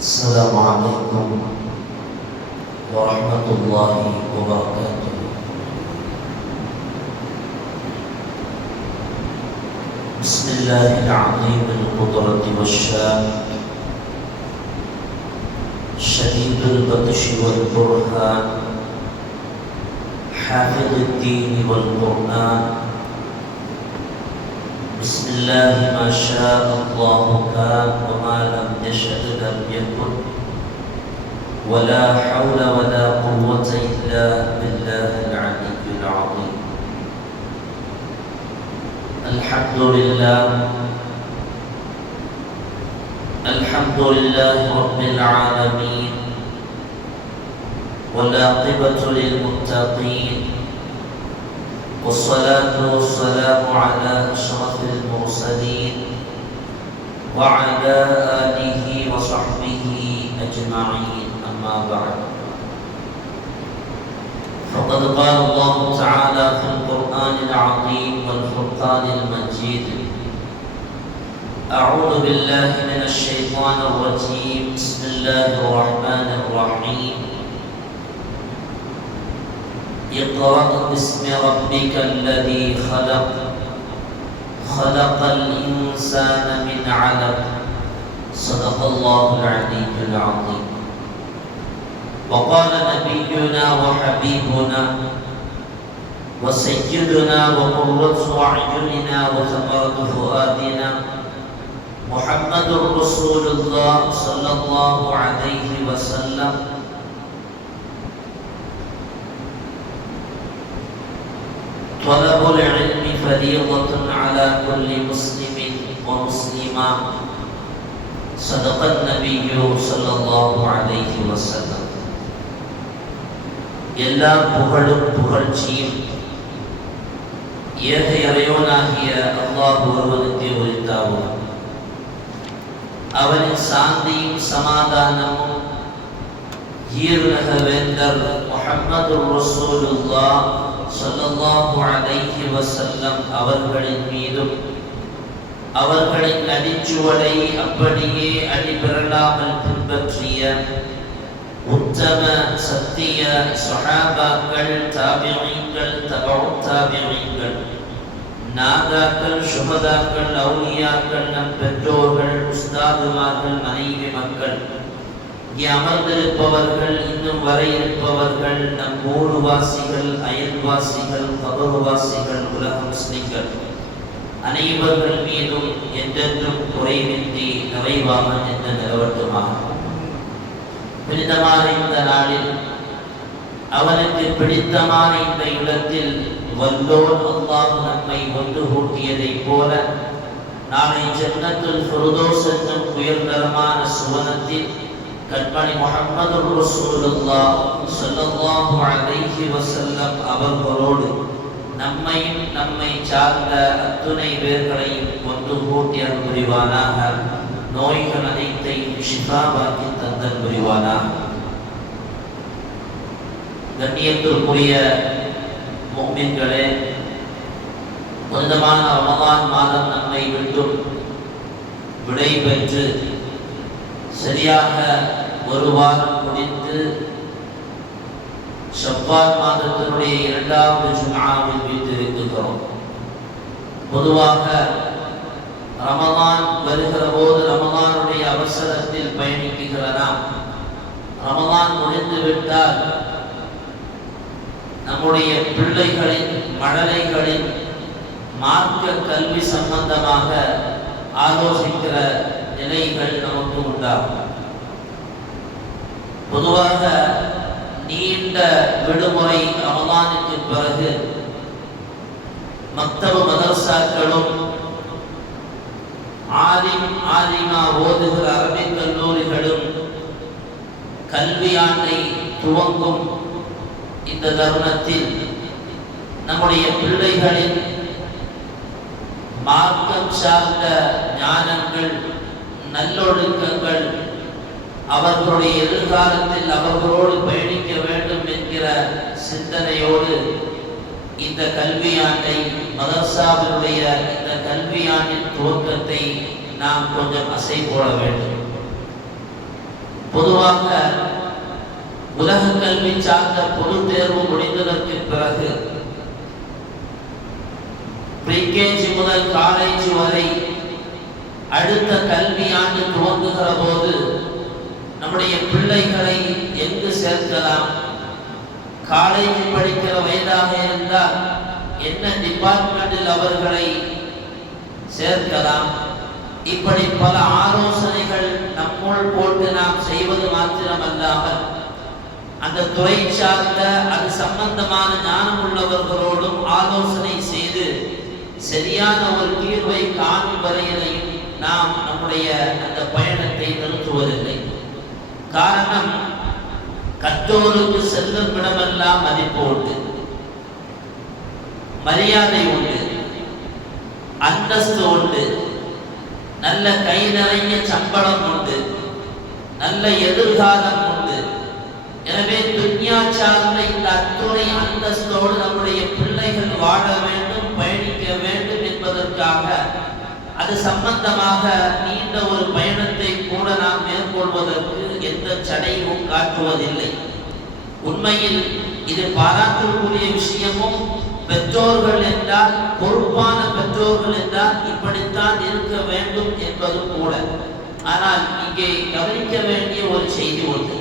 السلام عليكم ورحمة الله وبركاته. بسم الله العظيم القدرة والشان، شديد البطش والبرهان، حافظ الدين والقرآن. بسم الله ما شاء الله كان وما لم يشأ لم يكن، ولا حول ولا قوة إلا بالله العلي العظيم. الحمد لله رب العالمين، والعاقبة للمتقين، والصلاة والسلام على أشرف المرسلين وعلى آله وصحبه أجمعين. أما بعد، فقد قال الله تعالى في القرآن العظيم والفرقان المجيد: أعوذ بالله من الشيطان الرجيم، بسم الله الرحمن الرحيم. اقرأ باسم ربك الذي خلق، خلق الإنسان من علق. صدق الله العلي العظيم. وقال نبينا وحبيبنا وسيدنا وقرة أعيننا وثمرة فؤادنا محمد رسول الله صلى الله عليه وسلم: طلب العلم فريضة على كل مسلم ومسلمة. صدق النبي صلى الله عليه وسلم. எல்லா புகழும் புகழ்ச்சியும் ஏக இறைவனாகிய அல்லாஹ் ஒருவனுக்கே உரித்தாகும். அவனின் சாந்தியும் சமாதானமும் ஈருலக வேந்தர் முஹம்மது ரசூலுல்லாஹ் ஸல்லல்லாஹு அலைஹி வஸல்லம் அவர்களின் மீதும், அவர்களின் அடிச்சுவடை அப்படியே அடிபெறலாமல் பின்பற்றிய உத்தம சத்திய ஸஹாபாக்கள், தாபிஈன்கள், தபஉ தாபிஈன்கள், நாதாக்கள், ஷுஹதாக்கள், அவுலியாக்கள், நம் பெற்றோர்கள், உஸ்தாதுமார்கள், மனைவி மக்கள், இங்கே அமர்ந்திருப்பவர்கள், இன்னும் வர இருப்பவர்கள், நம் ஊர்வாசிகள், அயல்வாசிகள், கபர்வாசிகள், உலக முஸ்லிம்கள் அனைவர்கள் மீதும் என்றென்றும் குறைவின்றி நிறைவாக என்று நிலவட்டுமாக. பிடித்தமான இந்த நாளில், அவனுக்கு பிடித்தமான இந்த இடத்தில் வல்லோர் அல்லாஹ் நம்மை ஒன்று கூட்டியதைப் போல நாளை ஜன்னத்துல் ஃபிர்தௌஸ் என்னும் உயர்தரமான சுவனத்தில் கண்மணி முஹம்மது ரசூலுல்லாஹ் ஸல்லல்லாஹு அலைஹி வஸல்லம் அவர்களோடு நம்மையும் நம்மை சார்ந்த அத்துணை பேர்களையும் ஒன்று கூட்டி அருள் புரிவானாக. நோய்கள் அனைத்தையும் ஷிஃபாவாக்கி தந்தல் புரிவானாக. கண்ணியத்திற்குரிய முஃமின்களே, புனிதமான ரமலான் மாதம் நம்மை விட்டு விடை பெற்று சரியாக ஒரு வாரம் முடிந்து ஷவ்வால் மாதத்தினுடைய 2வது ஜும்ஆவில் வீற்றிருக்கிறோம். பொதுவாக ரமலான் வருகிற போது ரமலானுடைய அவசரத்தில் பயணிக்கிற நாம், ரமலான் முடிந்து விட்டால் நம்முடைய பிள்ளைகளின் மழலைகளின் மார்க்க கல்வி சம்பந்தமாக ஆலோசிக்கிற நிலைகள் நமக்கு உண்டாகும். பொதுவாக நீண்ட விடுமுறை ரமலானுக்கு பிறகு மக்தப மதரசாக்களும் ஆலிமா ஓதுகிற அரபிக் கல்லூரிகளும் கல்வியாண்டை துவங்கும் இந்த தருணத்தில் நம்முடைய பிள்ளைகளின் மார்க்கம் சார்ந்த ஞானங்கள், நல்லொழுக்கங்கள், அவர்களுடைய எதிர்காலத்தில் அவர்களோடு பயணிக்க வேண்டும் என்கிற சிந்தனையோடு இந்த கல்வியாண்டை, மதரசாவினுடைய இந்த கல்வியாண்டின் துவக்கத்தை நாம் கொஞ்சம் அசை போட வேண்டும். பொதுவாக உலக கல்வி சார்ந்த பொது தேர்வு முடிந்ததற்கு பிறகு ப்ரீகேஜி முதல் காலேஜ் வரை அடுத்த கல்வி ஆண்டு துவங்குகிற போது நம்முடைய பிள்ளைகளை எங்கு சேர்க்கலாம், காலேஜ் படிக்கிற வயதாக இருந்தால் என்ன டிபார்ட்மெண்டில் அவர்களை சேர்க்கலாம், இப்படி பல ஆலோசனைகள் நம்முள் போட்டு நாம் செய்வது மாத்திரமல்லாமல் அந்த துறை சார்ந்த அது சம்பந்தமான ஞானம் உள்ளவர்களோடும் ஆலோசனை செய்து சரியான ஒரு தீர்வை காணும் வரையிலையும் நாம் நம்முடைய அந்த பயணத்தை நிறுத்துவதில்லை. காரணம், கற்றோருக்கு செல்லும் இடமெல்லாம் மதிப்பு உண்டு, மரியாதை உண்டு, அந்தஸ்து உண்டு, நல்ல கை நிறைய சம்பளம் உண்டு, நல்ல எதிர்காலம் உண்டு. எனவே துன்யா சார்ந்த இந்த அத்துணை அந்தஸ்தோடு நம்முடைய பிள்ளைகள் வாழ வேண்டும், பயணிக்க வேண்டும் என்பதற்காக அது சம்பந்தமாக நீண்ட ஒரு பயணத்தை கூட நாம் மேற்கொள்வதற்கு எந்த தடையும் காட்டுவதில்லை. உண்மையில் இது பாராட்டுக்குரிய விஷயமும், பெற்றோர்கள் என்றால், பொறுப்பான பெற்றோர்கள் என்றால் இப்படித்தான் இருக்க வேண்டும் என்பதும் கூட. ஆனால் இங்கே கவனிக்க வேண்டிய ஒரு செய்தி உண்டு.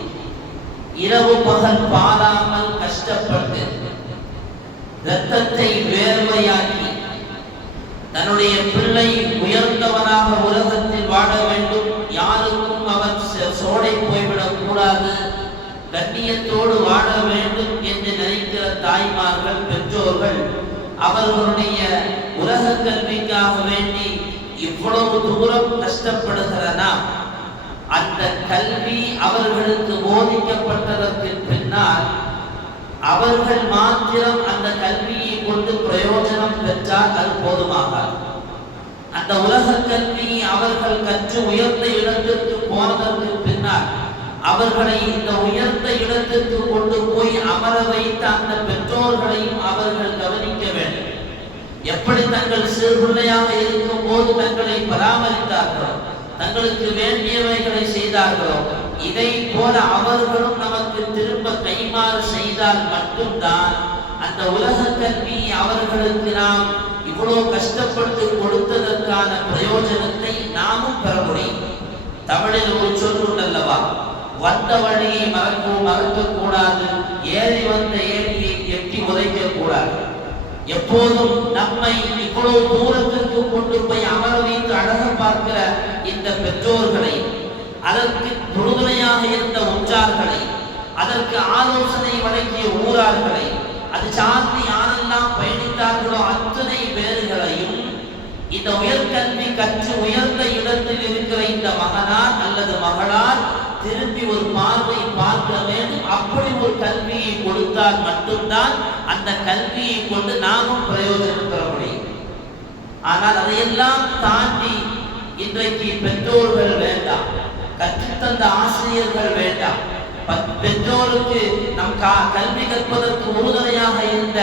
இரவு பகல் பாராமல் கஷ்டப்பட்டு இரத்தத்தை வேர்வையாக்கி தன்னுடைய பிள்ளை உயர்ந்தவனாக உலகத்தில் வாழ வேண்டும், யாருக்கும் அவன் சோடை போய்விடக் கூடாது, கண்ணியத்தோடு வாழ வேண்டும் என்று நினைக்கிற தாய்மார்கள், பெற்றோர்கள் அவர்களுடைய உலக கல்விக்காக வேண்டி இவ்வளவு தூரம் கஷ்டப்படுகிறனா, அந்த கல்வி அவர்களுக்கு போதிக்கப்பட்டதற்கு பின்னால் அவர்கள் மாத்திரம் அந்த கல்வியை கொண்டு பிரயோஜனம் பெற்றால் அது போதுமாகாது. அந்த உலக கல்வி அவர்கள் கற்று உயர்ந்த இடத்திற்கு போனதற்கு பின்னால் அவர்களை இந்த உயர்ந்த இடத்திற்கு கொண்டு போய் அமர வைத்த அந்த பெற்றோர்களையும் அவர்கள் கவனிக்க வேண்டும். எப்படி தங்கள் சிறுபிள்ளையாக இருக்கும் போது தங்களை பராமரித்தார்களோ, தங்களுக்கு வேண்டியவைகளை செய்தார்களோ, இதை போல அவர்களும் நமக்கு திரும்ப கைமாறு செய்தால் மட்டும்தான் அந்த உலக கல்வி அவர்களுக்கு நாம் இவ்வளவு கஷ்டப்பட்டு கொடுத்ததற்கான பிரயோஜனத்தை நாமும் பெற முடியும். தமிழில் ஒரு சொல் அல்லவா, வந்த வழியை மறக்க கூடாது, ஏறி வந்த ஏரியை எட்டி உதைக்க கூடாது. எப்போதும் நம்மை இவ்வளவு தூரத்திற்கு கொண்டு போய் அமர வைத்து அழக பார்க்கிற இந்த பெற்றோர்களை, அதற்கு உறுதுணையாக இருந்த உற்றார்களை, அதற்கு ஆலோசனை வழங்கிய ஊரார்களை, அது சார்ந்து யாரெல்லாம் பயணித்தார்களோ அத்தனை பேர்களையும் இந்த உயர்கல்வி கற்று உயர்ந்த இடத்தில் இருக்கிற இந்த மகனார் அல்லது மகளார் திரும்பி ஒரு பார்வை பார்க்க வேண்டும். அப்படி ஒரு கல்வியை கொடுத்தால் மட்டும்தான் அந்த கல்வியை கொண்டு நாமும் பிரயோஜனம் பெற முடியும். ஆனால் அதையெல்லாம் தாண்டி இன்றைக்கு பெற்றோர்கள் வேண்டாம், கற்றுத்தந்த ஆசிரியர்கள் வேண்டாம், பெற்றோருக்கு நம் கல்வி கற்பதற்கு உறுதுணையாக இருந்த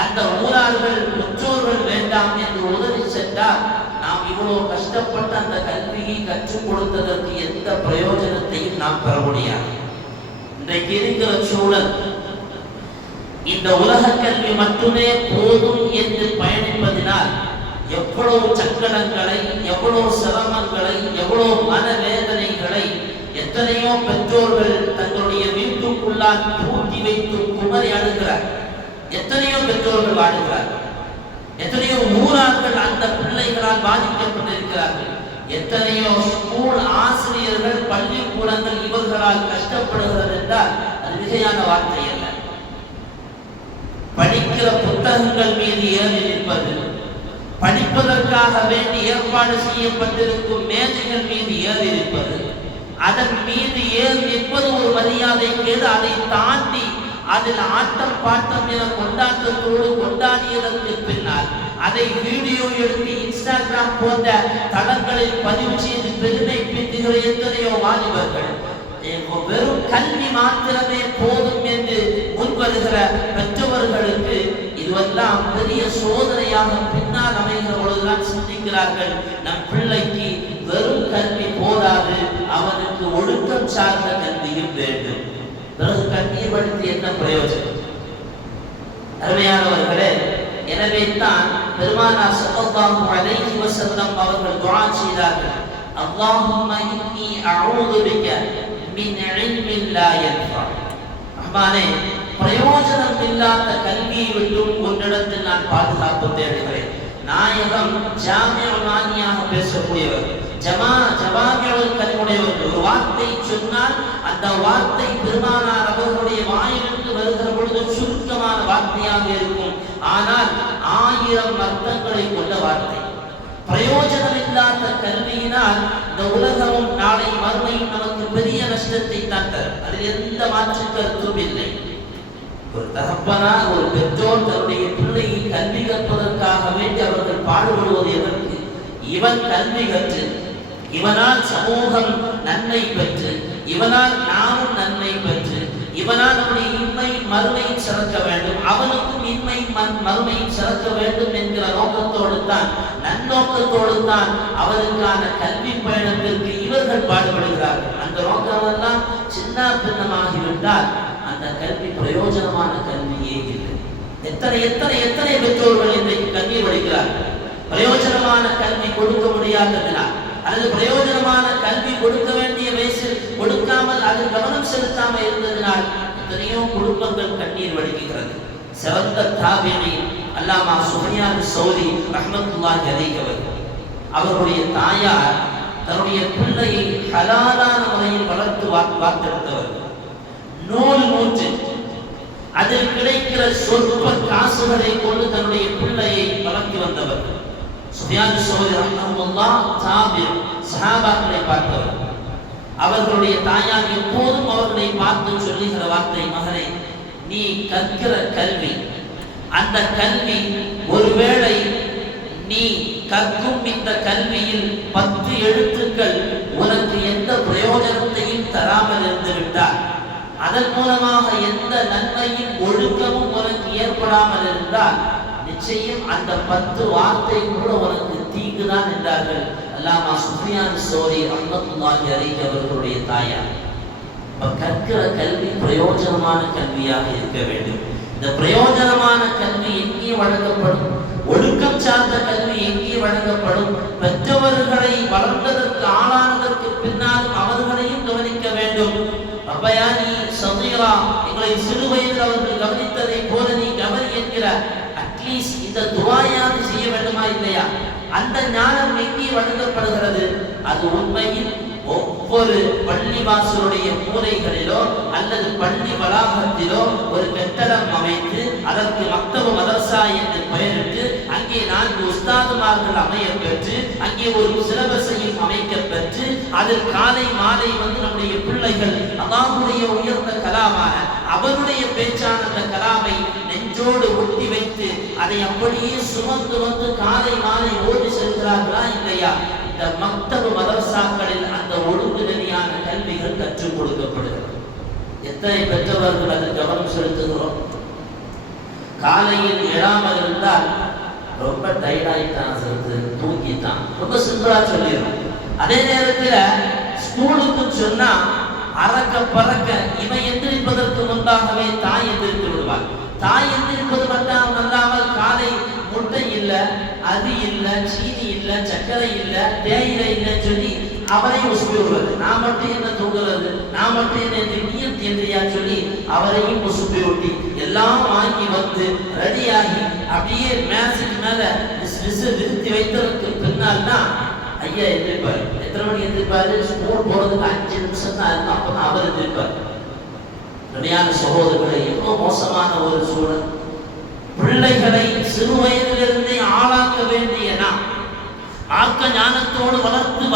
அந்த ஊரார்கள் பெற்றோர்கள் வேண்டாம் என்று உதவி சென்றால் நாம் இவ்வளவு கஷ்டப்பட்டு அந்த கல்வியை கற்றுக் கொடுத்ததற்கு எந்த பிரயோஜனத்தையும் நாம் பெற முடியாது. இன்றைக்கு இருக்கிற சூழல் இந்த உலக கல்வி மட்டுமே போதும் என்று பயணிப்பதினால் எவ்வளவு சங்கடங்களை, எவ்வளவு சிரமங்களை, எவ்வளவு மனவேதனைகளை எத்தனையோ பெற்றோர்கள் தங்களுடைய வீட்டுக்குள்ளால் பூட்டி வைத்து குமரி அழுகிறார். எத்தனையோ பெற்றோர்கள் வாழுகிறார். எத்தனையோ ஊரார்கள் அந்த பிள்ளைகளால் பாதிக்கப்பட்டிருக்கிறார்கள். எத்தனையோ ஸ்கூல் ஆசிரியர்கள், பள்ளிக்கூடங்கள் இவர்களால் கஷ்டப்படுகிறது என்றால் அது மிகையான வார்த்தை அல்ல. படிக்கிற புத்தகங்கள் மீது ஏறி நிற்பது, படிப்பதற்காக வேண்டி ஏற்பாடு செய்யப்பட்டிருக்கும் மேஜைகள் மீது ஏறி நிற்பது, அதன் மீது ஏறி நிற்பது ஒரு மரியாதைக்கேது. அதை தாண்டி அதில் ஆட்டம் பாட்டம் என கொண்டாட்டத்தோடு கொண்டாடியதற்கு பின்னால் அதை வீடியோ எடுத்து இன்ஸ்டாகிராம் போன்ற தளங்களில் பதிவு செய்து பெருமை பீட்டுகிற எத்தனையோ வாலிபர்கள், வெறும் கல்வி மாத்திரமே போதும் என்று முன்வருகிற பெற்றவர்களுக்கு இதுவெல்லாம் பெரிய சோதனையாக பின்னால் அமைகிற பொழுதுதான் சிந்திக்கிறார்கள். நம் பிள்ளைக்கு வெறும் கல்வி போதாது, அவனுக்கு ஒழுக்கம் சார்ந்த கல்வியும் வேண்டும். பிறகு கண்ணீர் வடித்து என்ன பிரயோஜனம்? அருமையானவர்களே, எனவே தான் பெருமானார் ஸல்லல்லாஹு அலைஹி வஸல்லம் அவர்கள் துஆ செய்தார்கள், அல்லாஹும்ம இன்னி அஊது பிக மின் இல்மின் லா யன்ஃபா. ரஹ்மானே, பிரயோஜனம் இல்லாத கல்வியை விட்டும் உன்னிடத்தில் நான் பாதுகாப்பு தேடுகிறேன். நாயகம் ஜாமிஉல் மானியாக பேசக்கூடியவர், ஜவாமிஉல் கலிமுடையவர். ஒரு வார்த்தை சொன்னால் அந்த வார்த்தை பெருமானார் அவர்களுடைய வாயிலிருந்து வருகிற பொழுது சுருக்கமான வார்த்தையாக இருக்கும். ஆனால் 1000 அர்த்தங்களை கொண்ட வார்த்தை. பிரயோஜனம் இல்லாத கல்வியினால் இந்த உலகமும் நாளை மறுமையும் நமக்கு பெரிய நஷ்டத்தை தான் தரும். அதில் எந்த மாற்று கருத்தும் இல்லை. ஒரு தகப்பனார், ஒரு பெற்றோர் தன்னுடைய பிள்ளையை கல்வி கற்பதற்காக வேண்டி அவர்கள் பாடுபடுவது எதற்கு? இவன் கல்வி கற்று இவனால் சமூகம் நன்மை பெற்று, இவனால் நாமும் நன்மை பெற்று, இவனால் நம்முடைய இன்மையும் மறுமையும் சிறக்க வேண்டும், அவனுக்கும் இன்மையும் மறுமையும் சிறக்க வேண்டும் என்கிற நோக்கத்தோடு தான், நன்னோக்கத்தோடு தான் அவருக்கான கல்வி பயணத்திற்கு இவர்கள் பாடுபடுகிறார்கள். அந்த நோக்கமெல்லாம் சின்ன பின்னமாகிவிட்டால் அந்த கல்வி பிரயோஜனமான கல்வியே இல்லை. எத்தனை எத்தனை எத்தனை பெற்றோர்கள் இன்றைக்கு கல்வி படிக்கிறார்கள். பிரயோஜனமான கல்வி கொடுக்க முடியாததினால், அல்லது பிரயோஜனமான கல்வி கொடுக்க வேண்டிய வயசில் கொடுக்காமல் அது கவனம் செலுத்தாமல் இருந்ததினால் எத்தனையோ குடும்பங்கள் கண்ணீர் வடிக்கிறது. சிறந்த தாபிஈ அல்லாமா சுஃபியான் ஸௌரி ரஹ்மத்துல்லாஹி அலைஹி அவருடைய தாயார் தன்னுடைய பிள்ளையை ஹலாலான முறையில் வளர்த்து வார்த்தெடுத்தவர். நூல் நூற்று அதில் கிடைக்கிற சொற்ப காசுகளை கொண்டு தன்னுடைய பிள்ளையை வளர்த்து வந்தவர். சுஃபியான் ஸௌரி ரஹ்மத்துல்லாஹ் தாபிஈ சஹாபாக்களை பார்த்தவர். அவர்களுடைய தாயார் எப்போதும் அவர்களை பார்த்து சொல்லுகிற வார்த்தை, மகனே, நீ கற்கிற கல்வி, அந்த கல்வி ஒருவேளை நீ கற்கும் இந்த கல்வியில் 10 எழுத்துக்கள் உனக்கு எந்த பிரயோஜனத்தையும் தராமல் இருந்து விட்டால், அதன் மூலமாக எந்த நன்மையும் ஒழுக்கமும் உனக்கு ஏற்படாமல் இருந்தால், நிச்சயம் அந்த 10 வார்த்தை கூட உனக்கு தீங்குதான் என்றார்கள் அல்லாமா சுஃபியான் ஸௌரி ரஹ்மத்துல்லாஹி அலைஹி அவர்களுடைய தாயார். கற்கிற கல்வி பிரயோஜனமான கல்வியாக இருக்க வேண்டும். இந்த பிரயோஜனமான கல்வி எங்கே வழங்கப்படும்? ஒழுக்கம் சார்ந்த கல்வி எங்கே வழங்கப்படும்? பெற்றவர்களை வளர்ந்ததற்கு ஆளானதற்கு பின்னாலும் அவர்களையும் கவனிக்க வேண்டும். அப்பயானி சதீரா, எங்களை சிறு வயதில் அவர்கள் கவனித்ததை போல நீ கவனி என்கிற அட்லீஸ்ட் இந்த துஆயாவது செய்ய வேண்டுமா இல்லையா? அந்த ஞானம் எங்கே வழங்கப்படுகிறது? அது உண்மையில் ஒவ்வொரு பள்ளி வாசலுடைய மூலைகளிலோ அல்லது பள்ளி வளாகத்திலோ ஒரு கட்டடம் அமைத்து அதற்கு மக்தபு மதரசா என்று பெயரிட்டு அங்கே 4 உஸ்தாதுமார்கள் அமைய பெற்று அங்கே ஒரு சிலபஸையும் அமைக்க பெற்று அதில் காலை மாலை நம்முடைய பிள்ளைகள் அல்லாஹ்வுடைய உயர்ந்த கலாமான அவருடைய பேச்சான அந்த கலாமை நெஞ்சோடு ஒட்டி வைத்து அதை அப்படியே சுமந்து வந்து காலை மாலை ஓடி செல்கிறார்களா இல்லையா? இந்த மக்தபு மதரசாக்களில் அந்த ஒழுங்கு நெறியான கல்விகள் கற்றுக் கொடுக்கப்படுகிறது. எத்தனை பெற்றவர்கள் அதில் கவனம் செலுத்துகிறோம்? காலையில் எழாமல் இருந்தால் ரொம்ப டயர்டாயிட்டான், தூங்கிட்டான், ரொம்ப சிம்பிளா சொல்லிடும். அதே நேரத்தில் ஸ்கூலுக்கு சொன்னா அறக்க பறக்க இவன் எந்திரிப்பதற்கு முன்பாகவே தாய் எந்திரித்து விடுவார். தாய் எந்திரிப்பது மட்டும் அல்லாமல் காலை முட்டை இல்லை, அது இல்லை, சீனி இல்லை, சர்க்கரை இல்லை, தேயிலை இல்லைன்னு சொல்லி அவரையும் உசுப்பி விடுவது. நான் மட்டும் என்ன தூங்குறது, நான் மட்டும் என்ன நீயத் எந்திரியா சொல்லி அவரையும் உசுப்பி விட்டி எல்லாம் வாங்கி வந்து ரெடியாகி அப்படியே மேசுக்கு மேல நிறுத்தி வைத்ததற்கு பின்னால் தான் ஐயா எந்திரிப்பாரு. எத்தனை மணிக்கு எந்திரிப்பாரு? ஸ்கூல் போறதுக்கு 5 நிமிஷம் தான் இருக்கும். அப்பதான் அவர் எந்திரிப்பார். உண்மையான சகோதரர்களை, எவ்வளவு மோசமான ஒரு சூழல்! பிள்ளைகளை சிறு வயதிலிருந்தே ஆளாக்க வேண்டிய நாம், ஆக்க ஞானத்தோடு வளர்த்து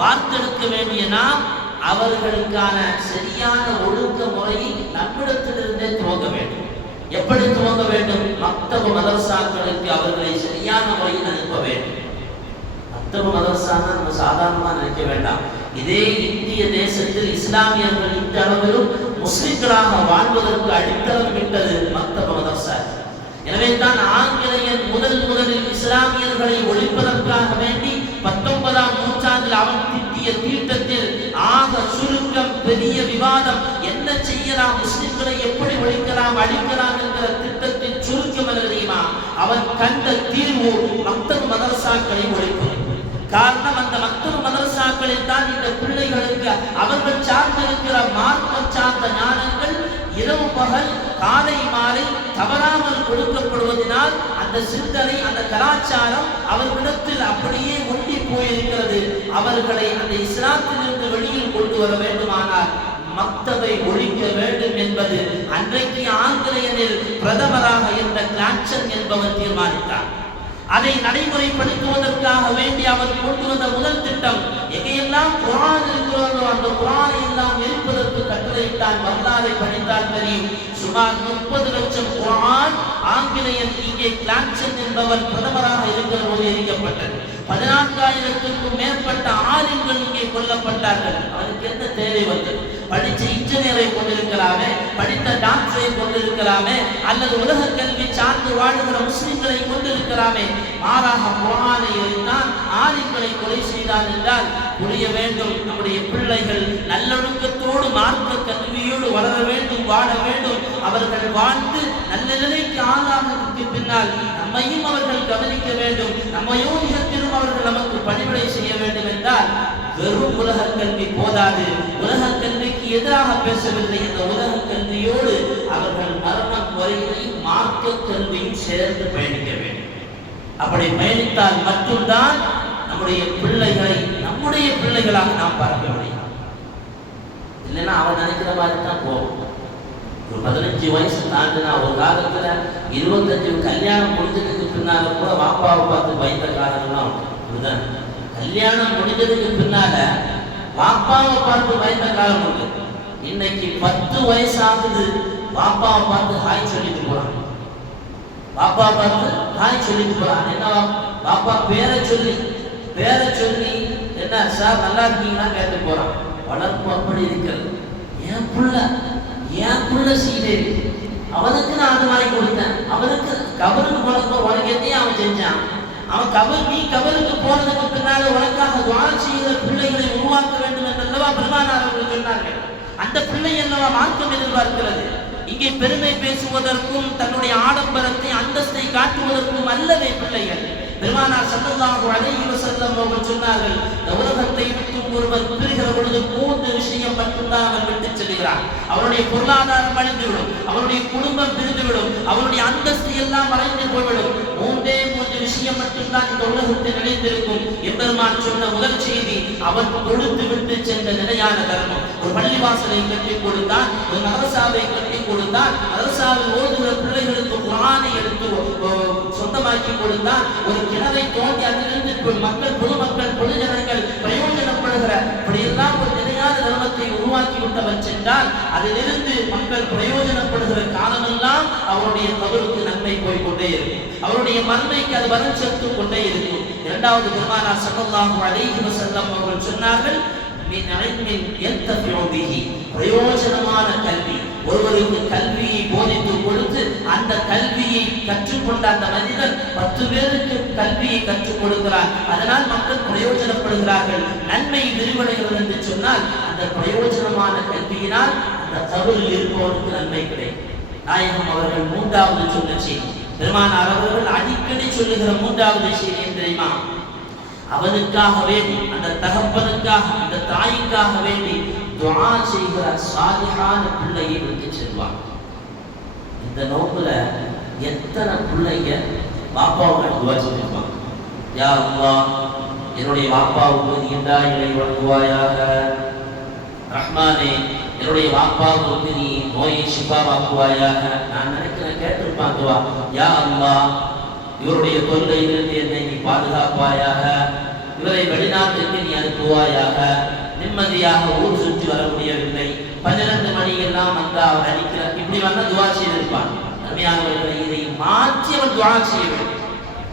வார்த்தெடுக்க வேண்டிய நாம், அவர்களுக்கான சரியான ஒழுக்க முறையை நம்மிடத்திலிருந்தே துவங்க வேண்டும். எப்படி துவங்க வேண்டும்? மக்தபு மதரசாக்களுக்கு அவர்களை சரியான முறையில் அனுப்ப வேண்டும். மக்தபு மதரசானா நம்ம சாதாரணமா நினைக்க வேண்டாம். இதே இந்திய தேசத்தில் இஸ்லாமியர்கள் இந்த அளவிலும் முஸ்லிம்களாக வாழ்வதற்கு அடித்தளம் விட்டது மக்தபு மதரசா. எனவே தான் ஆங்கிலேயன் முதலில் இஸ்லாமியர்களை ஒழிப்பதற்காக வேண்டி 19ஆம் நூற்றாண்டில் அவன் திட்டிய தீட்டத்தில் ஆக சுருக்கம் பெரிய விவாதம். என்ன செய்யலாம், முஸ்லிம்களை எப்படி ஒழிக்கலாம், அழிக்கலாம் என்கிற திட்டத்தின் சுருக்கம் தெரியுமா? அவன் கண்ட தீர்வு மக்தப் மதரசாக்களை ஒழிப்பது. காரணம், அந்த மக்தப் மதரசாக்களில் தான் இந்த பிள்ளைகளுக்கு அவர்கள் சார்ந்திருக்கிற மார்க்கம் சார்ந்த ஞானங்கள் இரவு பகல் காலை மாலை தவறாமல் கொடுக்கப்படுவதனால் அந்த சிந்தனை, அந்த கலாச்சாரம் அவர்களிடத்தில் அப்படியே ஒட்டி போயிருக்கிறது. அவர்களை அந்த இஸ்லாத்திலிருந்து வெளியில் கொண்டு வர வேண்டுமானால் மக்தபை ஒழிக்க வேண்டும் என்பது அன்றைக்கு ஆங்கிலேயனில் பிரதமராக இருந்த கிளான்சன் என்பவர் தீர்மானித்தார். அதை நடைமுறைப்படுத்துவதற்காக வேண்டி அவர் கொண்டு வந்த முதல் திட்டம், எங்கெல்லாம் குர்ஆன் இருக்கிறதோ அந்த குர்ஆனை எல்லாம் எரிப்பதற்கு கட்டளையிட்டால் வரலாறை படித்தால் தெரியும். சுமார் 30 லட்சம் குர்ஆன் ஆங்கிலேயன் இங்கே கிளான்சன் என்பவர் பிரதமராக இருக்கிற போது எரிக்கப்பட்டது. 14,000க்கும் மேற்பட்ட ஆலிம்கள் இங்கே கொல்லப்பட்டார்கள். அவருக்கு என்ன தேவை வந்தது? படித்த இன்ஜினியரை கொண்டிருக்கலாமே, படித்த டாக்டரை கொண்டிருக்கலாமே, அல்லது உலக கல்வி சார்ந்து வாழ்கிற முஸ்லிம்களை கொண்டிருக்கலாமே. மாறாக குர்ஆனை எரித்தான், ஆலிம்களை கொலை செய்தான் என்றால் புரிய வேண்டும். நம்முடைய பிள்ளைகள் நல்லொழுக்கத்தோடு மார்க்க கல்வியோடு வளர வேண்டும், வாழ வேண்டும். அவர்கள் வாழ்ந்து நல்ல நிலைக்கு ஆளானதற்கு பின்னால் நம்மையும் அவர்கள் கவனிக்க வேண்டும். நம்ம யோகத்திலும் அவர்கள் நமக்கு பணிவிடை செய்ய வேண்டும் என்றால் வெறும் உலக கல்வி போதாது. உலக கல்விக்கு எதிராக பேசவில்லை. இந்த உலக கல்வியோடு அவர்கள் மரணம் வரையிலையும் மார்க்க கல்வியும் சேர்ந்து பயணிக்க வேண்டும். அப்படி பயணித்தால் மட்டும்தான் நம்முடைய பிள்ளைகளை நம்முடைய பிள்ளைகளாக நாம் பார்க்க முடியும். இல்லைன்னா அவன் நினைக்கிற மாதிரி தான் போகும். ஒரு 15 வயசு தாண்டினா, ஒரு காலத்துல 25 கல்யாணம் முடிஞ்சதுக்கு பின்னால கூட வாப்பாவை பார்த்து பயந்த காலங்கள்லாம் உண்டு. கல்யாணம் முடிஞ்சதுக்கு பின்னால வாப்பாவை பார்த்து பயந்த காலம் உண்டு. இன்னைக்கு 10 வயசு ஆகுது, வாப்பாவை பார்த்து ஹாய் சொல்லிட்டு போறான். பாப்பா பார்த்து ஹாய் சொல்லிட்டு போறான். என்ன பாப்பா பேரை சொல்லி என்ன சார் நல்லா இருக்கீங்கன்னா கேட்டு போறான். வளர்ப்பு அப்படி இருக்கிறது. என் புள்ள சீதேவி, அவனுக்கு நான் அது வாங்கி கொடுத்தேன். அவனுக்கு கபருக்கு போனப்போ உனக்கு எதையும் அவன் செஞ்சான். அவன் நீ கபருக்கு போனதுக்கு பின்னால உனக்காக துஆ செய்கிற பிள்ளைகளை உருவாக்க வேண்டும் என்றல்லவா பெருமானார் அவர்கள் சொன்னார்கள். அந்த பிள்ளை என்னவா மார்க்கம் எதிர்பார்க்கிறது. இங்கே பெருமை பேசுவதற்கும் தன்னுடைய ஆடம்பரத்தை அந்தஸ்தை காட்டுவதற்கும் அல்லவே பிள்ளைகள். பெருமானார் ஸல்லல்லாஹு அலைஹி வஸல்லம் அவர்கள் சொன்னார்கள், இந்த உலகத்தை விட்டு ஒருவர் பிரிகிற பொழுது 3 விஷயம் மட்டும்தான் அவர் விட்டு செல்கிறார். அவருடைய பொருளாதாரம் அழிந்துவிடும், அவருடைய குடும்பம் பிரிந்துவிடும், அவருடைய அந்தஸ்து எல்லாம் மறைந்து போய்விடும். 3 விஷயம் மட்டும்தான் இந்த உலகத்தில் நிலைத்திருக்கும். எம்பெருமான் சொன்ன முதல் செய்தி, அவர் கொடுத்து விட்டு சென்ற நிலையான தர்மம். ஒரு பள்ளிவாசலை கட்டி கொடுத்தான், ஒரு மதரசாவை கட்டி கொடுத்தான், மதரசாவில் ஓதுகிற பிள்ளைகளுக்கு குர்ஆனை எடுத்து சொந்தமாக்கி கொடுத்தான். ஒரு கிணறை தோண்டி அதிலிருந்து பொதுமக்கள் பொதுஜனங்கள் பிரயோஜனப்படுகிற இப்படியெல்லாம் ஒரு நிலையான தர்மத்தை உருவாக்கி விட்டவர் சென்றால் அதிலிருந்து மக்கள் பிரயோஜனப்படுகிற காலமெல்லாம் அவருடைய கபருக்கு நன்மை போய்கொண்டே இருக்கும். அவருடைய மன்மைக்கு அது பதில் சேர்த்து கொண்டே இருக்கும். இரண்டாவது பெருமானார் ஸல்லல்லாஹு அலைஹி வஸல்லம் அவர்கள் சொன்னார்கள், பிரயோஜனமான கல்வி. ஒருவருக்கு கல்வியை போதித்து கொடுத்து அந்த கல்வியை கற்றுக்கொண்ட அந்த மனிதர் 10 பேருக்கு கல்வியை கற்றுக் கொடுக்கிறார். அதனால் மக்கள் பிரயோஜனப்படுகிறார்கள், நன்மை விரிவடைகிறது என்று சொன்னால் அந்த பிரயோஜனமான கல்வியினால் அந்த கபரில் இருப்பவருக்கு நன்மை கிடைக்கும். நாயகம் அவர்கள் 3வது சொன்ன செய்தி, பெருமானார் அவர்கள் அடிக்கடி சொல்லுகிற 3வது செய்தி என்ன தெரியுமா? அவனுக்காக வேண்டி, அந்த தகப்பனுக்காக, அந்த தாய்க்காக வேண்டி துஆ செய்கிற சாலிஹான பிள்ளையை விட்டு செல்வான். இந்த நோக்குல எத்தனை பிள்ளைங்க பாப்பாவுக்கு துஆ செய்வாங்க. யா அல்லாஹ், என்னுடைய பாப்பாவுக்கு நீண்டாயிலை வழங்குவாயாக. ரஹ்மானே, என்னுடைய பாப்பாவுக்கு நீ நோயை ஷிஃபாவாக்குவாயாக. நான் நினைக்கிறேன் கேட்டிருப்பான் துஆ, யா அல்லாஹ், இவருடைய தொல்லையிலிருந்து என்னை நீ பாதுகாப்பாயாக, இவரை வெளிநாட்டுக்கு நீ அனுப்புவாயாக, நிம்மதியாக ஊர் சுற்றி வர முடியவில்லை, 12 மணி எல்லாம் வந்து அவர் அடிக்கிறார், இப்படி வந்து துஆ செய்திருப்பான். அருமையானவர்களை, இதை மாற்றி அவன் துஆ செய்ய வேண்டும்.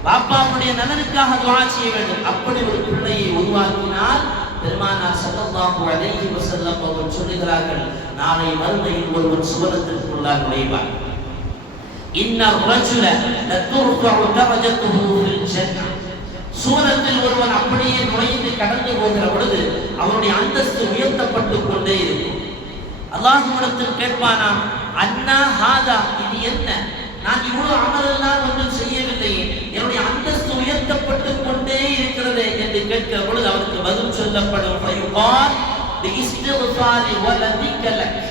பாப்பாவுடைய நலனுக்காக துஆ செய்ய வேண்டும். அப்படி ஒரு பிள்ளையை உருவாக்கினால் பெருமானார் ஸல்லல்லாஹு அலைஹி வஸல்லம் அவர்கள் சொல்லுகிறார்கள், நாளை மறுமையில் ஒருவன் சுவனத்திற்குள்ளாக நுழைவான். இன்ன ரஜுல லதுர்ஃபஉ தரஜத்துஹு ஃபில் ஜன்னah. சூரத்தில் ஒருவன் அப்படியே நுழைந்து கடந்து போகிற பொழுது அவருடைய அந்தஸ்து உயர்த்தப்பட்டு கொண்டே இருக்கும். அல்லாஹ்விடத்தில் கேட்பானாம், அன்னா ஹாதா, இது என்ன? நான் இவ்வளவு அமலெல்லாம் ஒன்றும் செய்யவில்லையே, என்னுடைய அந்தஸ்து உயர்த்தப்பட்டு கொண்டே இருக்கிறது என்று கேட்கிற பொழுது அவருக்கு பதில் சொல்லப்படும், ஃபயுகால் பிஇஸ்திக்ஃபாரி வலதிக லக்,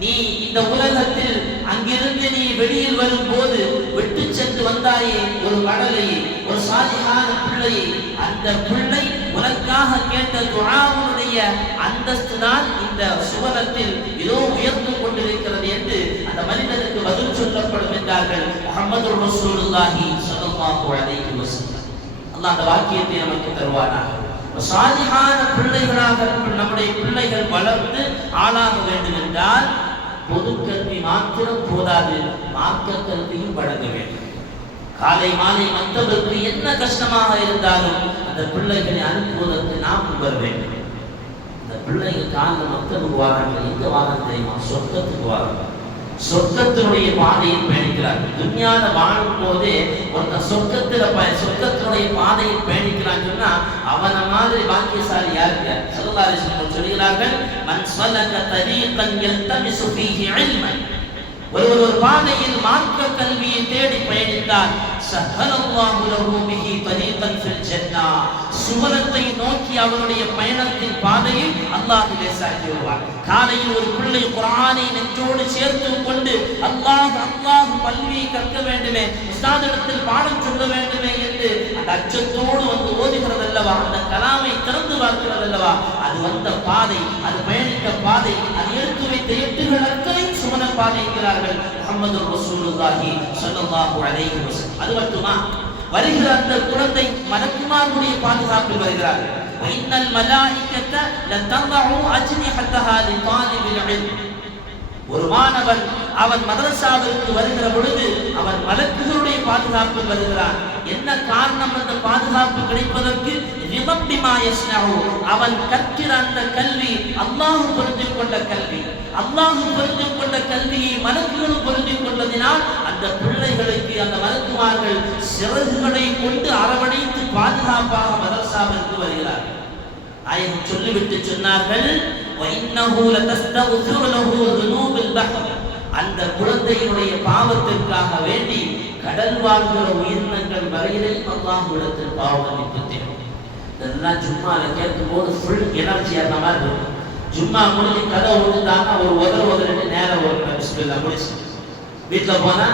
நீ இந்த உலகத்தில் அங்கிருந்து நீ வெளியில் வரும்போது விட்டு சென்று வந்தாயே ஒரு மடலையை, ஒரு சாலிஹான பிள்ளையை, அந்த பிள்ளை உனக்காக கேட்ட துஆவுடைய அந்தஸ்து தான் இந்த சுவனத்தில் இதோ உயர்ந்து கொண்டிருக்கிறது என்று அந்த மனிதனுக்கு பதில் சொல்லப்படும் என்றார்கள் முஹம்மது ரசூலுல்லாஹி ஸல்லல்லாஹு அலைஹி வஸல்லம். அல்லாஹ் அந்த வாக்கியத்தை நமக்கு தருவானாக. சாலிஹான பிள்ளைகளாக நம்முடைய பிள்ளைகள் வளர்ந்து ஆளாக வேண்டும் என்றால் பொது கல்வி மாத்திரம் போதாது, மார்க்க கல்வியும் வழங்க வேண்டும். காலை மாலை மற்றவருக்கு என்ன கஷ்டமாக இருந்தாலும் அந்த பிள்ளைகளை அனுப்புவதற்கு நாம் வர வேண்டும். அந்த பிள்ளைகள் காலையில் மற்றவருக்கு வாராங்க, எங்க வாரம் தெரியுமா? சொர்க்கத்துக்கு வாராங்க. சொர்க்கத்தினுடைய பாதையில் பயணிக்கிறார்கள். துன்யால வாழும் போதே ஒருத்தன் சொர்க்கத்தினுடைய பாதையில் பயணிக்கிறான்னு சொன்னா அவன மாதிரி பாக்கியசாலி யாருங்க? ஸல்லல்லாஹு அலைஹி வஸல்லம் சொல்கிறார்கள், மன் ஸலக தரீகன் யல்தமிசு ஃபீஹி இல்மன், ஒரு பாதையில் மார்க்க கல்வியை தேடி பயணித்தால் சஹலல்லாஹு லஹு பிஹி தரீகன் ஃபில் ஜன்னah, சுவனத்தை நோக்கி அவருடைய பயணத்தின் பாதையில் அல்லாஹ் லேசாக்கி விடுவார். காலையில் ஒரு பிள்ளை குர்ஆனை நெஞ்சோடு சேர்த்து கொண்டு அல்லாஹ் அல்லாஹ் கல்வியை கற்க வேண்டுமே, உஸ்தாதிடத்தில் பாடம் சொல்ல வேண்டுமே என்று அந்த அச்சத்தோடு வந்து ஓதுகிறது அல்லவா, அந்த கலாமை திறந்து பார்க்கிறது அல்லவா, அது வந்த பாதை, அது பயணித்த பாதை, அது எடுத்து வைத்த எட்டுகள் அத்தனையும் சுவன பாதை என்கிறார்கள் முஹம்மது ரசூலுல்லாஹி ஸல்லல்லாஹு அலைஹி வஸல்லம். அது மட்டுமா, வருகிற அந்த குழந்தை மலக்குமார்களுடைய பாதுகாப்பில் வருகிறார்கள். இன்னல் மலாயிகத லதضعu அஜ்னிஹதஹா லிதாலிபில் இல்ம், ஒரு மாணவன் அவன் மதரசாவிற்கு வருகிற பொழுது அவன் மலக்குகளுடைய பாதுகாப்பில் வருகிறான். என்ன காரணம் அந்த பாதுகாப்பு கிடைப்பதற்கு? ரிதம்பிமா யஸ்னஉ, அவன் கற்கிற அந்த கல்வி அல்லாஹ் பொருந்திக் கொண்ட கல்வி, அல்லாஹ் பொருந்திக் கொண்ட கல்வியை மலக்குகள் பொருந்திக் கொண்டதினால் அந்த பிள்ளைகளுக்கு அந்த மலக்குமார்கள் சிறகுகளை கொண்டு அரவணைத்து பாதுகாப்பாக மதரசாவிற்கு வருகிறார்கள். நாயகம் சொல்லிவிட்டு சொன்னார்கள், வஇன்னஹு லதஸ்தக்ஃபிரு லஹு ذுனூபில் பஹர், அந்த குழந்தையினுடைய பாவத்திற்காக வேண்டி கடல் வாழ்கிற உயிரினங்கள் வரையிலும் அல்லாஹ்விடத்தில் பாவ மன்னிப்பு தேடும். இதெல்லாம் ஜும்மால கேட்கும் போது ஃபுல் எனர்ஜியா அந்த மாதிரி இருக்கும். ஜும்மா முடிஞ்சு கதை ஓடுதாங்க ஒரு உதறிட்டு நேரம் ஒரு பிஸ்மில்லாஹ் முடிச்சு வீட்டுல போனா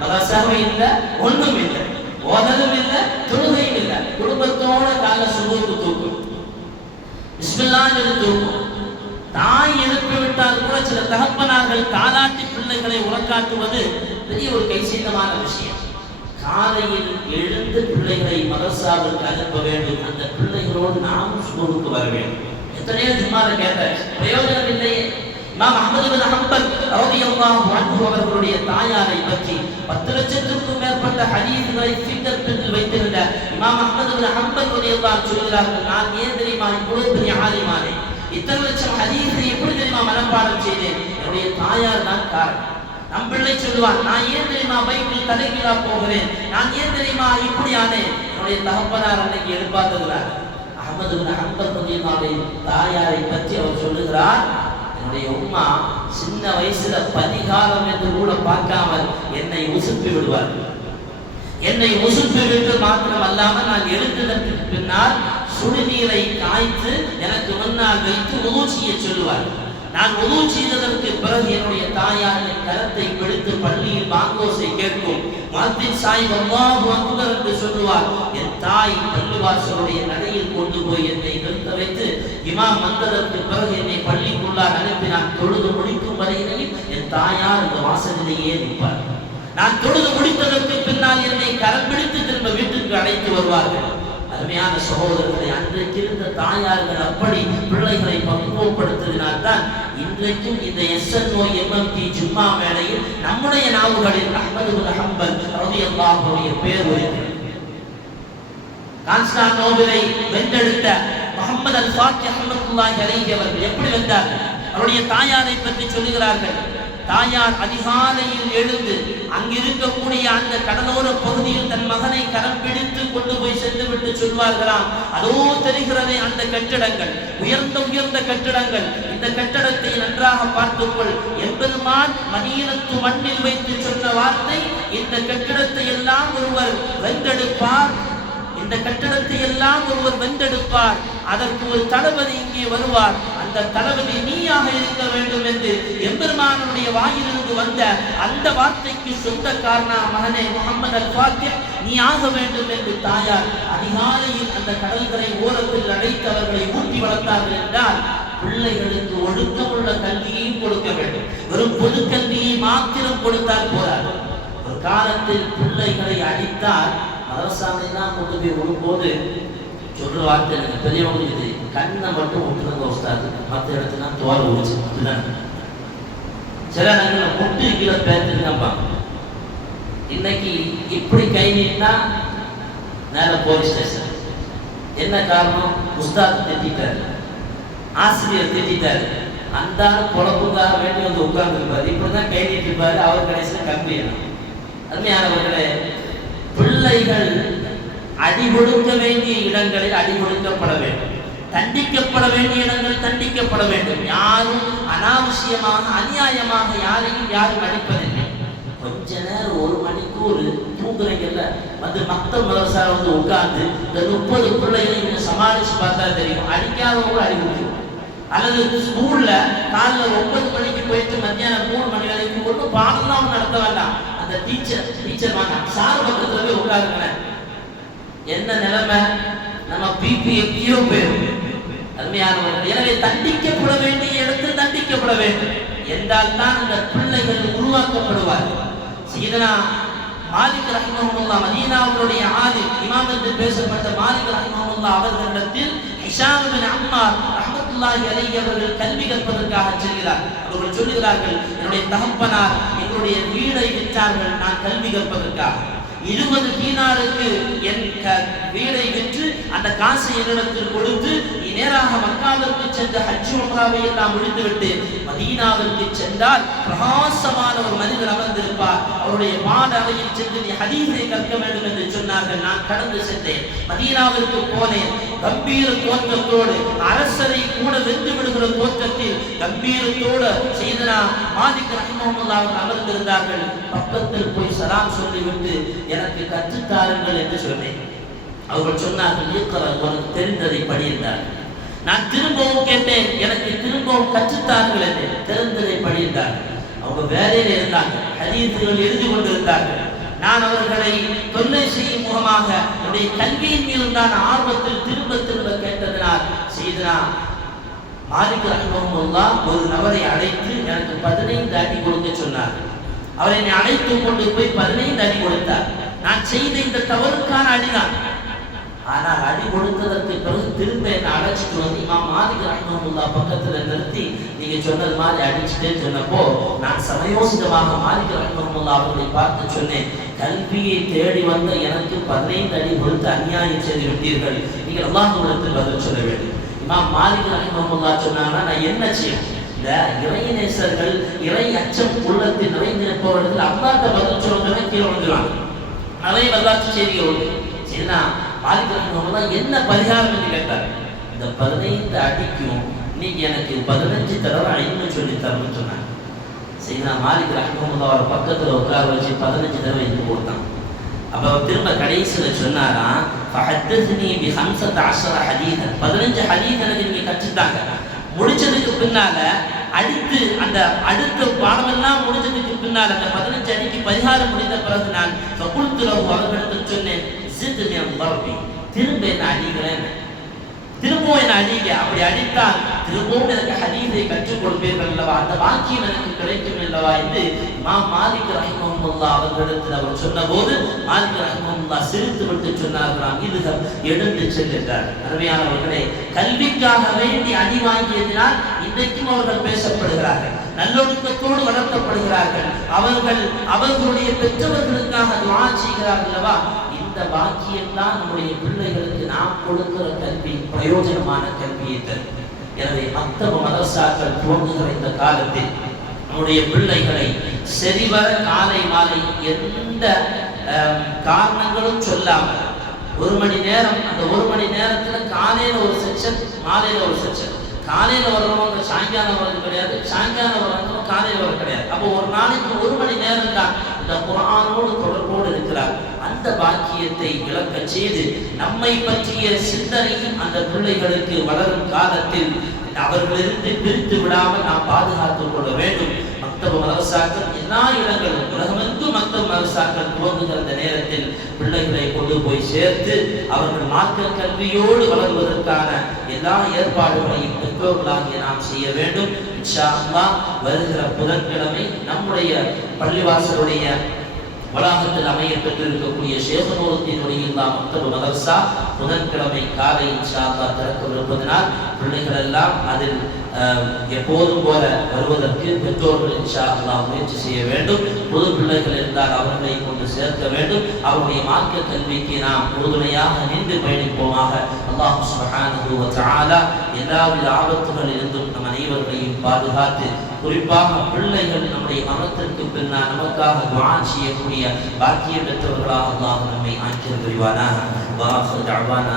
மதரசாவும் இல்லை, ஒண்ணும் இல்லை, ஓதலும் இல்லை, தொழுகையும் இல்லை, குடும்பத்தோட கால சுபூக்கு தூக்கும், பிஸ்மில்லாஹ் தூக்கும். தாய் எழுப்பி விட்டால் கூட சில தகப்பனார்கள் தாலாட்டி பிள்ளைகளை உறக்காட்டுவது பெரிய ஒரு கைசீதமான விஷயம். காலையில் எழுந்து பிள்ளைகளை மதரசாவிற்கு அனுப்ப வேண்டும், அந்த பிள்ளைகளோடு நாமும் ஸ்கூலுக்கு வர வேண்டும். எத்தனையோ ஜும்மால கேட்ட பிரயோஜனம் இல்லையே. இமாம் அஹ்மது பின் ஹம்பல் ரலியல்லாஹு அன்ஹு அவர்களுடைய தாயாரை பற்றி 10 லட்சத்துக்கும் மேற்பட்ட ஹதீஸ்களை ஃபிக்ஹ் வைத்திருந்த இமாம் அஹ்மது பின் ஹம்பல் ரலியல்லாஹு சொல்கிறார்கள், நான் ஏன் தெரியுமா இவ்வளவு பெரிய ஆலிமானே, இத்தனை லட்சம் ஹதீஸை எப்படி தெரியுமா மனப்பாடம் செய்தேன்? என்னுடைய தாயார் தான் காரணம். நம் பிள்ளை சொல்லுவான், நான் ஏன் தெரியுமா பைக்கில் தலைகீழா போகிறேன், நான் ஏன் தெரியுமா இப்படி ஆனேன்? என்னுடைய தகப்பனார் அன்னைக்கு எழுப்பாத்துகிறார். அஹ்மது பின் ஹம்பல் ரலியல்லாஹு தாயாரை பற்றி அவர் சொல்லுகிறார், என்னுடைய உம்மா சின்ன வயசுல பனிகாலம் என்று கூட பார்க்காமல் என்னை உசுப்பி விடுவார். என்னை உசுப்பி விட்டு மாத்திரம் அல்லாமல் நான் எழுந்ததற்கு பின்னால் சுடுநீரை காய்த்து எனக்கு முன்னால் வைத்து உது செய்ய சொல்லுவார். நான் உது செய்ததற்கு பிறகு என்னுடைய தாயார் என் கரத்தை பிடித்து பள்ளியில் பாங்கோசை கேட்கும், முஅத்தின் சாஹிப் அல்லாஹு அக்பர் என்று சொல்லுவார். என் தாய் பள்ளிவாசலுடைய நடையில் கொண்டு போய் என்னை நிறுத்த வைத்து இமாம் வந்ததற்கு பிறகு என்னை பள்ளிக்குள்ளார் அனுப்பி நான் தொழுது முடிக்கும் வரையிலையும் என் தாயார் இந்த வாசலிலேயே நிற்பார். நான் தொழுது முடித்ததற்கு பின்னால் என்னை கரம் பிடித்து திரும்ப வீட்டுக்கு அழைத்து வருவார்கள். அருமையான சகோதரர்களை, அன்றைக்கு இருந்த தாயார்கள் அப்படி பிள்ளைகளை பக்குவப்படுத்தினால்தான் இன்றைக்கும் இந்த SNO MMT ஜும்மா வேளையில் நம்முடைய நாவுகளில் அஹ்மது பின் ஹம்பல் ரலியல்லாஹு அன்ஹு பேர் வருகிறது. கான்ஸ்டான்டினோபிளை வென்றெடுத்த முஹம்மது அல்-ஃபாத்திஹ் ரஹ்மத்துல்லாஹி அலைஹி அவர்கள் எப்படி வென்றார்கள்? அவருடைய தாயாரை பற்றி சொல்லுகிறார்கள். தாயார் அதிகாலையில் எழுந்து அங்கிருக்கக்கூடிய அந்த கடலோர பகுதியில் தன் மகனை கரம் பிடித்து கொண்டு போய் சென்று விட்டு சொல்வார், சொல்வார்களாம், அதோ தெரிகிறதே அந்த கட்டிடங்கள், உயர்ந்த கட்டிடங்கள், இந்த கட்டடத்தை நன்றாக பார்த்துக்கொள். எம்பெருமான் மதீனத்து மண்ணில் வைத்து சொன்ன வார்த்தை, இந்த கட்டிடத்தை எல்லாம் ஒருவர் வென்றெடுப்பார், இந்த கட்டடத்தை எல்லாம் ஒருவர் வென்றெடுப்பார், அதற்கு ஒரு தளபதி இங்கே வருவார், அந்த தளபதி நீயாக இருக்க வேண்டும் என்று எம்பெருமானுடைய வாயிலிருந்து வந்த அந்த வார்த்தைக்கு சொந்தக்காரனா மகனே முகமது அல் ஃபாத்திஹ் நீ ஆக வேண்டும் என்று தாயார் அதிகாலையில் அந்த கடற்கரை ஓரத்தில் அழைத்தவர்களை ஊட்டி வளர்த்தார்கள் என்றால், பிள்ளைகளுக்கு ஒழுக்கமுள்ள கல்வியையும் கொடுக்க வேண்டும். வெறும் பொது கல்வியை மாத்திரம் கொடுத்தால் போதாது. ஒரு காலத்தில் பிள்ளைகளை அடித்தால் மதரசாலையெல்லாம் கொண்டு போய் விடும்போது சொல்ற வார்த்தை எனக்கு பெரியவங்களுக்கு இது, கண்ணை மட்டும் விட்டுருங்க உஸ்தாது, மற்ற இடத்துல தோல் ஊச்சு அதுதான். சில நேரங்களில் முட்டு கீழே பேர்த்துருங்கப்பா. இன்னைக்கு இப்படி கை நீட்டினா நேர போலீஸ் ஸ்டேஷன். என்ன காரணம்? உஸ்தாது திட்டாரு, ஆசிரியர் திட்டாரு, அந்த பொழப்புக்காக வேண்டி வந்து உட்கார்ந்துருப்பாரு, இப்படிதான் கை நீட்டிருப்பாரு, அவர் கடைசியில் கம்பியணும். அருமையானவர்களே, பிள்ளைகள் அடி கொடுக்க வேண்டிய இடங்களில் அடி கொடுக்கப்பட வேண்டும், தண்டிக்கப்பட வேண்டிய இடங்கள் தண்டிக்கப்பட வேண்டும். யாரும் அனாவசியமாக அநியாயமாக யாரும் அடிப்பதில்லை. கொஞ்ச நேரம் 1 மணிக்கூர் தூங்குறீங்கல்ல, வந்து மத்த மதரசா வந்து உட்கார்ந்து இந்த 30 பிள்ளைகளை சமாளிச்சு பார்த்தா தெரியும், அடிக்காதவங்க அடி கொடுக்கும். அல்லது ஸ்கூல்ல காலைல 9 மணிக்கு போயிட்டு மத்தியானம் 3 மணி வரைக்கும் ஒன்றும் பாடலாம் நடத்த வேண்டாம், அந்த டீச்சர் வேண்டாம், சார் பக்கத்துல போய் உட்காருங்க. என்ன நிலைமை? நம்ம பிபி எங்கேயோ போயிடும். அருமையானவர்கள், எனவே தண்டிக்கப்பட வேண்டிய இடத்தில் தண்டிக்கப்பட வேண்டும் என்றால் தான் இந்த பிள்ளைகள் உருவாக்கப்படுவார்கள். சையதுனா மாலிக் ரஹிமஹுல்லாஹ், மதீனாவுடைய ஆலிம், இமாம் என்று பேசப்பட்ட மாலிக் ரஹிமஹுல்லாஹ் அவர்களிடத்தில் ஹிஷாம் இப்னு அம்மார் ரஹ்மத்துல்லாஹி அலைஹி அவர்கள் கல்வி கற்பதற்காக செல்கிறார். அவர்கள் சொல்லுகிறார்கள், என்னுடைய தகப்பனார் எங்களுடைய வீடை விற்றார்கள் நான் கல்வி கற்பதற்காக. 20 தீனாருக்கு என் வீடை விற்று அந்த காசை என்னிடத்தில் கொடுத்து நீ நேராக மக்காவிற்கு சென்ற ஹஜ் உம்ராவை எல்லாம் முடித்துவிட்டு மதீனாவிற்கு சென்றால் பிரகாசமான ஒரு மனிதர் அமர்ந்திருப்பார், அவருடைய பாட அறையில் சென்று நீ ஹதீஸை கற்க வேண்டும் என்று சொன்னார்கள். நான் கடந்து சென்றேன், மதீனாவிற்கு போனேன். கம்பீர தோற்றத்தோடு, அரசரை கூட வென்று விடுகிற தோற்றத்தில் கம்பீரத்தோடு சையதுனா மாலிக் ரஹிமஹுல்லாஹ் அமர்ந்திருந்தார்கள். பக்கத்தில் போய் சலாம் சொல்லிவிட்டு எனக்கு கற்றுத்தாருங்கள் என்று சொன்னேன். அவர்கள் சொன்னார்கள், உனக்கு தெரிந்ததை படித்தார்கள். நான் திரும்பவும் கேட்டேன், எனக்கு திரும்பவும் கற்றுத்தார்கள் என்று. தெரிந்ததை படித்தார்கள். அவங்க வேலையில் இருந்தாங்க, ஹதீஸ்கள் எழுதி கொண்டிருந்தார்கள். நான் அவர்களை தொல்லை செய்யும் முகமாக என்னுடைய கல்வியின் மீது உண்டான ஆர்வத்தில் திரும்ப கேட்டதனால் சையதுனா மாலிக் ரஹிமஹுல்லாஹ் ஒரு நபரை அழைத்து எனக்கு 15 அடி கொடுக்க சொன்னார். அவர் என்னை அழைத்து கொண்டு போய் 15 அடி கொடுத்தார். நான் செய்த இந்த தவறுக்கான அடிதான். ஆனால் அடி கொடுத்ததற்கு பிறகு திரும்ப என்னை அழைச்சிட்டு வந்து இமாம் மாலிக் ரஹிமஹுல்லாஹ் பக்கத்தில் நிறுத்தி நீங்க சொன்னது மாதிரி அடிச்சுட்டேன்னு சொன்னப்போ நான் சமயோசிதமாக மாலிக் ரஹிமஹுல்லாஹ் அவர்களை பார்த்து சொன்னேன், கல்வியை தேடி வந்த எனக்கு 15 அடி கொடுத்து அநியாயம் செய்து விட்டீர்கள், நீங்கள் அல்லாஹ்விடத்தில் பதில் சொல்ல வேண்டும். இமாம் மாலிக் ரஹிமஹுல்லாஹ் சொன்னாங்கன்னா நான் என்ன செய்யும்? இந்த இறைநேசர்கள், இறை அச்சம் உள்ளத்தில் நிறைந்திருப்பவர்கள் அல்லாஹ்ட்ட பதில் சொல்லுங்க கீழே வந்துடுவாங்க. நிறைய வரலாற்று செய்திகள் உண்டு. சரினா மாலிக் ரஹிமஹுல்லாஹ் என்ன பரிகாரம் என்று கேட்டார். இந்த 15 அடிக்கும் நீங்க எனக்கு 15 தடவை ஐன்னு சொல்லி தரணும்னு சொன்னாங்க. சையதுனா மாலிக் ரஹிமஹுல்லாஹ் அவர் பக்கத்தில் உட்கார வச்சு 15 தடவை இது கொடுத்தாங்க. அப்போ அவர் திரும்ப கடைசியில் சொன்னாராம், ஃபஹத்தஸ்னி பி 15 ஹதீஸன், 15 ஹதீஸ் எனக்கு நீங்க கற்றுத்தாங்க. முடிச்சதுக்கு பின்னால அடுத்த பாடமெல்லாம் முடிஞ்சதுக்கு பின்னால் அந்த 15 அடிக்கு பரிகாரம் முடிந்த பிறகு நான் அவர்களிடத்தில் சொன்னேன், திரும்ப என்ன அடிக்கிறேன், திரும்பவும் என்ன அடிக்க. அப்படி அடித்தால் திரும்பவும் எனக்கு ஹதீஸை கற்றுக் கொடுப்பீர்கள் அல்லவா, அந்த வாக்கியம் எனக்கு கிடைக்கும் அல்லவா என்று இமாம் மாலிக் ரஹிமஹுல்லாஹ் அவர்களிடத்தில் அவர் சொன்ன போது மாலிக் ரஹிமஹுல்லாஹ் சிரித்து விட்டு சொன்னார்களாம், இது எழுந்து செல்கின்றார். அருமையானவர்களே, கல்விக்காக வேண்டி அடி வாங்கியதினால் இன்றைக்கும் அவர்கள் பேசப்படுகிறார்கள், நல்லொழுக்கத்தோடு வளர்க்கப்படுகிறார்கள். அவர்களுடைய பெற்றவர்களுக்காக துஆ செய்கிறார்கள் அல்லவா. இந்த பாக்கியம்தான் நம்முடைய பிள்ளைகளுக்கு நாம் கொடுக்கிற கல்வி பிரயோஜனமான கல்வியை தரும். எனவே மக்தப மதரசாக்கள் துவங்குகிற இந்த காலத்தில் நம்முடைய பிள்ளைகளை சரிவர காலை மாலை எந்த காரணங்களும் சொல்லாமல் 1 மணி நேரம். அந்த 1 மணி நேரத்தில் காலையில் ஒரு செக்ஷன், மாலையில் ஒரு செக்ஷன். காலையில் வர்றவங்க சாயங்காலம் வர்றது கிடையாது, சாயங்காலம் வர்றவங்க காலையில் வர கிடையாது. அப்போ ஒரு நாளைக்கு 1 மணி நேரம் தான் இந்த குர்ஆனோடு தொடர்போடு இருக்கிறார். அந்த பாக்கியத்தை விளக்க செய்து நம்மை பற்றிய சிந்தனை அந்த பிள்ளைகளுக்கு வளரும் காலத்தில் அவர்களிருந்து பிரித்து விடாமல் நாம் பாதுகாத்துக் கொள்ள வேண்டும். மக்தப மதரசாக்கள் எல்லா இடங்களும், உலகமெங்கும் மக்தப மதரசாக்கள் துவங்குகிற அந்த நேரத்தில் பிள்ளைகளை கொண்டு போய் சேர்த்து அவர்கள் மார்க்க கல்வியோடு வளர்வதற்கான எல்லா ஏற்பாடுகளையும் பெற்றோர்களாகிய நாம் செய்ய வேண்டும். இன்ஷா அல்லாஹ் வருகிற புதன்கிழமை நம்முடைய பள்ளிவாசலுடைய வளாகத்தில் அமைய பெற்றிருக்கக்கூடிய ஷேக் நூருத்தீன் வலியுல்லாஹ் மக்தப மதரசா புதன்கிழமை காலை இன்ஷா அல்லாஹ் திறக்கவிருப்பதனால் பிள்ளைகள் எல்லாம் அதில் எப்போதும் போல வருவதற்கு பெற்றோர்கள் இன்ஷா அல்லாஹ் முயற்சி செய்ய வேண்டும். புது பிள்ளைகள் இருந்தால் அவர்களை கொண்டு சேர்க்க வேண்டும். அவருடைய மார்க்க கல்விக்கு நாம் உறுதுணையாக நின்று பயணிப்போமாக. அல்லாஹ் சுப்ஹானஹு வ தஆலா எல்லாவித ஆபத்துகளிலிருந்தும் நம் அனைவர்களையும் பாதுகாத்து, குறிப்பாக பிள்ளைகள் நம்முடைய மரணத்திற்கு பின்னால் நமக்காக துஆ செய்யக்கூடிய பாக்கியம் பெற்றவர்களாக அல்லாஹ் நம்மை ஆக்கிரமிப்பானாக. வஆஹிரு தஅவானா